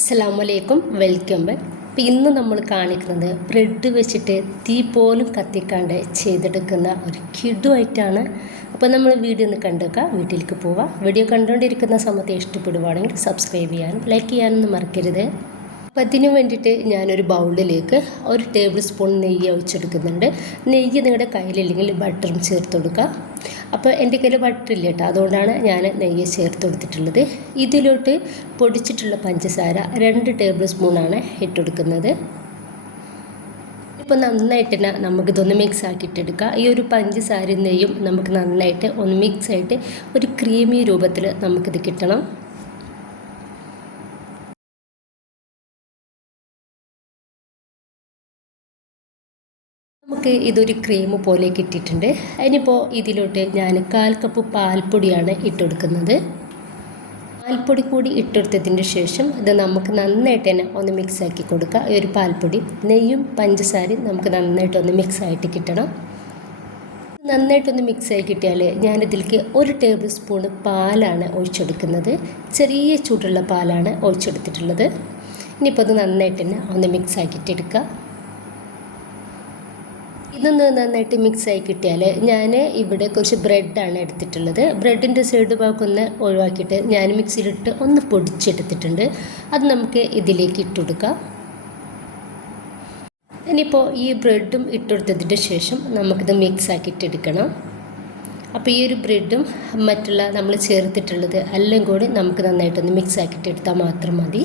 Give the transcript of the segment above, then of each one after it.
അസ്സലാമലൈക്കും, welcome back. അപ്പോൾ ഇന്ന് നമ്മൾ കാണിക്കുന്നത് ബ്രെഡ് വെച്ചിട്ട് തീ പോലും കത്തിക്കാണ്ട് ചെയ്തെടുക്കുന്ന ഒരു കിടുവായിട്ടാണ്. അപ്പോൾ നമ്മൾ വീഡിയോ ഒന്ന് കണ്ടുവെക്കുക, വീട്ടിലേക്ക് പോവാം. വീഡിയോ കണ്ടുകൊണ്ടിരിക്കുന്ന സമയത്ത് ഇഷ്ടപ്പെടുവാണെങ്കിൽ സബ്സ്ക്രൈബ് ചെയ്യാനും ലൈക്ക് ചെയ്യാനൊന്നും മറക്കരുത്. അപ്പോൾ അതിന് വേണ്ടിയിട്ട് ഞാനൊരു ബൗളിലേക്ക് 1 ടേബിൾ സ്പൂൺ നെയ്യ് ഒഴിച്ചെടുക്കുന്നുണ്ട്. നെയ്യ് നിങ്ങളുടെ കയ്യിലില്ലെങ്കിൽ ബട്ടറും ചേർത്ത് കൊടുക്കുക. അപ്പോൾ എൻ്റെ കയ്യിൽ ബട്ടറില്ല കേട്ടോ, അതുകൊണ്ടാണ് ഞാൻ നെയ്യ് ചേർത്ത് കൊടുത്തിട്ടുള്ളത്. ഇതിലോട്ട് പൊടിച്ചിട്ടുള്ള പഞ്ചസാര 2 ടേബിൾ സ്പൂണാണ് ഇട്ടുകൊടുക്കുന്നത്. ഇപ്പോൾ നന്നായിട്ട് തന്നെ നമുക്കിതൊന്ന് മിക്സ് ആക്കിയിട്ടെടുക്കുക. ഈ ഒരു പഞ്ചസാരയും നെയ്യും നമുക്ക് നന്നായിട്ട് ഒന്ന് മിക്സ് ആയിട്ട് ഒരു ക്രീമി രൂപത്തിൽ നമുക്കിത് കിട്ടണം. നമുക്ക് ഇതൊരു ക്രീം പോലെ കിട്ടിയിട്ടുണ്ട്. അതിനിപ്പോൾ ഇതിലോട്ട് ഞാൻ 1/4 കപ്പ് പാൽപ്പൊടിയാണ് ഇട്ടുകൊടുക്കുന്നത്. പാൽപ്പൊടി കൂടി ഇട്ടെടുത്തതിന് ശേഷം ഇത് നമുക്ക് നന്നായിട്ട് തന്നെ ഒന്ന് മിക്സ് ആക്കി കൊടുക്കുക. ഈ ഒരു പാൽപ്പൊടി നെയ്യും പഞ്ചസാരയും നമുക്ക് നന്നായിട്ടൊന്ന് മിക്സ് ആയിട്ട് കിട്ടണം. നന്നായിട്ടൊന്ന് മിക്സ് ആയി കിട്ടിയാൽ ഞാനിതിലേക്ക് 1 ടേബിൾ സ്പൂൺ പാലാണ് ഒഴിച്ചെടുക്കുന്നത്. ചെറിയ ചൂടുള്ള പാലാണ് ഒഴിച്ചെടുത്തിട്ടുള്ളത്. ഇനിയിപ്പോൾ അത് നന്നായിട്ട് തന്നെ ഒന്ന് മിക്സ് ആക്കിയിട്ടെടുക്കുക. ഇതൊന്ന് നന്നായിട്ട് മിക്സ് ആയി കിട്ടിയാൽ ഞാൻ ഇവിടെ കുറച്ച് ബ്രെഡാണ് എടുത്തിട്ടുള്ളത്. ബ്രെഡിൻ്റെ സൈഡ് ഭാഗം ഒന്ന് ഒഴിവാക്കിയിട്ട് ഞാൻ മിക്സിയിലിട്ട് ഒന്ന് പൊടിച്ചെടുത്തിട്ടുണ്ട്. അത് നമുക്ക് ഇതിലേക്ക് ഇട്ടുകൊടുക്കാം. ഇനിയിപ്പോൾ ഈ ബ്രെഡും ഇട്ടുകൊടുത്തതിന് ശേഷം നമുക്കിത് മിക്സ് ആക്കിയിട്ടെടുക്കണം. അപ്പോൾ ഈ ഒരു ബ്രെഡും മറ്റുള്ള നമ്മൾ ചേർത്തിട്ടുള്ളത് എല്ലാം കൂടി നമുക്ക് നന്നായിട്ടൊന്ന് മിക്സ് ആക്കിയിട്ടെടുത്താൽ മാത്രം മതി.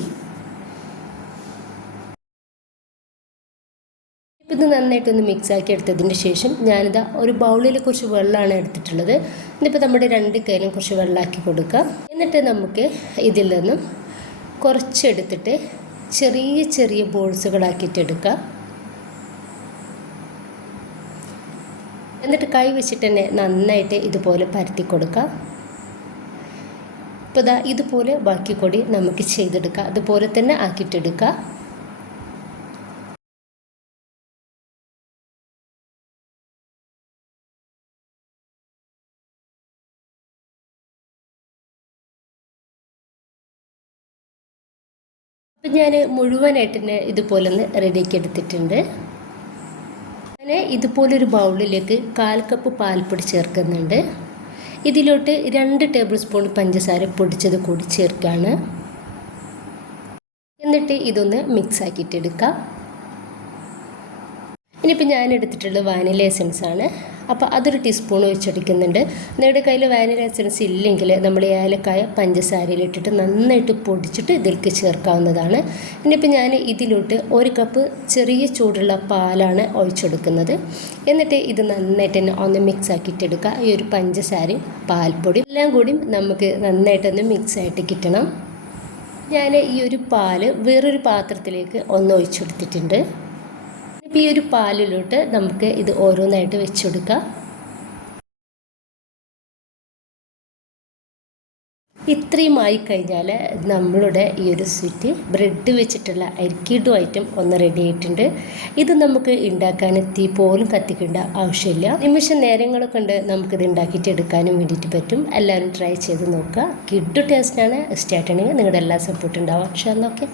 ഇത് നന്നായിട്ടൊന്ന് മിക്സ് ആക്കി എടുത്തതിന് ശേഷം ഞാനിതാ ഒരു ബൗളിൽ കുറച്ച് വെള്ളമാണ് എടുത്തിട്ടുള്ളത്. ഇന്നിപ്പോൾ നമ്മുടെ 2 കയ്യിലും കുറച്ച് വെള്ളമാക്കി കൊടുക്കുക. എന്നിട്ട് നമുക്ക് ഇതിൽ നിന്നും കുറച്ചെടുത്തിട്ട് ചെറിയ ചെറിയ ബോൾസുകളാക്കിയിട്ടെടുക്കുക. എന്നിട്ട് കൈ വെച്ചിട്ട് തന്നെ നന്നായിട്ട് ഇതുപോലെ പരത്തി കൊടുക്കുക. ഇപ്പോൾ ഇതാ ഇതുപോലെ ബാക്കി കൂടി നമുക്ക് ചെയ്തെടുക്കുക. അതുപോലെ തന്നെ ആക്കിയിട്ടെടുക്കുക. അപ്പം ഞാൻ മുഴുവനായിട്ട് തന്നെ ഇതുപോലെ ഒന്ന് റെഡിയാക്കി എടുത്തിട്ടുണ്ട്. ഞാൻ ഇതുപോലൊരു ബൗളിലേക്ക് 1/4 കപ്പ് പാൽപ്പൊടി ചേർക്കുന്നുണ്ട്. ഇതിലോട്ട് 2 ടേബിൾ സ്പൂൺ പഞ്ചസാര പൊടിച്ചത് കൂടി ചേർക്കുകയാണ്. എന്നിട്ട് ഇതൊന്ന് മിക്സ് ആക്കിയിട്ടെടുക്കാം. ഇനിയിപ്പോൾ ഞാൻ എടുത്തിട്ടുള്ളത് വാനില എസൻസ് ആണ്. അപ്പോൾ അതൊരു ടീസ്പൂൺ ഒഴിച്ചെടുക്കുന്നുണ്ട്. നിങ്ങളുടെ കയ്യിൽ വാനില എസൻസ് ഇല്ലെങ്കിൽ നമ്മൾ ഏലക്കായ പഞ്ചസാരയിലിട്ടിട്ട് നന്നായിട്ട് പൊടിച്ചിട്ട് ഇതിലേക്ക് ചേർക്കാവുന്നതാണ്. ഇനിയിപ്പോൾ ഞാൻ ഇതിലോട്ട് 1 കപ്പ് ചെറിയ ചൂടുള്ള പാലാണ് ഒഴിച്ചെടുക്കുന്നത്. എന്നിട്ട് ഇത് നന്നായിട്ട് തന്നെ ഒന്ന് മിക്സ് ആക്കിയിട്ടെടുക്കുക. ഈ ഒരു പഞ്ചസാരയും പാൽപ്പൊടി എല്ലാം കൂടി നമുക്ക് നന്നായിട്ടൊന്ന് മിക്സ് ആയിട്ട് കിട്ടണം. ഞാൻ ഈ ഒരു പാല് വേറൊരു പാത്രത്തിലേക്ക് ഒന്ന് ഒഴിച്ചെടുത്തിട്ടുണ്ട്. ഇപ്പോൾ ഈ ഒരു പാലിലോട്ട് നമുക്ക് ഇത് ഓരോന്നായിട്ട് വെച്ച് കൊടുക്കാം. ഇത്രയും ആയിക്കഴിഞ്ഞാൽ നമ്മളുടെ ഈ ഒരു സ്വീറ്റ് ബ്രെഡ് വെച്ചിട്ടുള്ള അരിക്കിഡു ഐറ്റം ഒന്ന് റെഡി ആയിട്ടുണ്ട്. ഇത് നമുക്ക് ഉണ്ടാക്കാൻ തീ പോലും കത്തിക്കേണ്ട ആവശ്യമില്ല. നിമിഷം നേരങ്ങൾ കൊണ്ട് നമുക്കിത് ഉണ്ടാക്കിയിട്ട് എടുക്കാനും വേണ്ടിയിട്ട് പറ്റും. എല്ലാവരും ട്രൈ ചെയ്ത് നോക്കുക. കിഡു ടേസ്റ്റാണ്. സ്റ്റാർട്ട് ചെയ്യണമെങ്കിൽ നിങ്ങളുടെ എല്ലാ സപ്പോർട്ടും ഉണ്ടാവും. പക്ഷേ എന്നൊക്കെ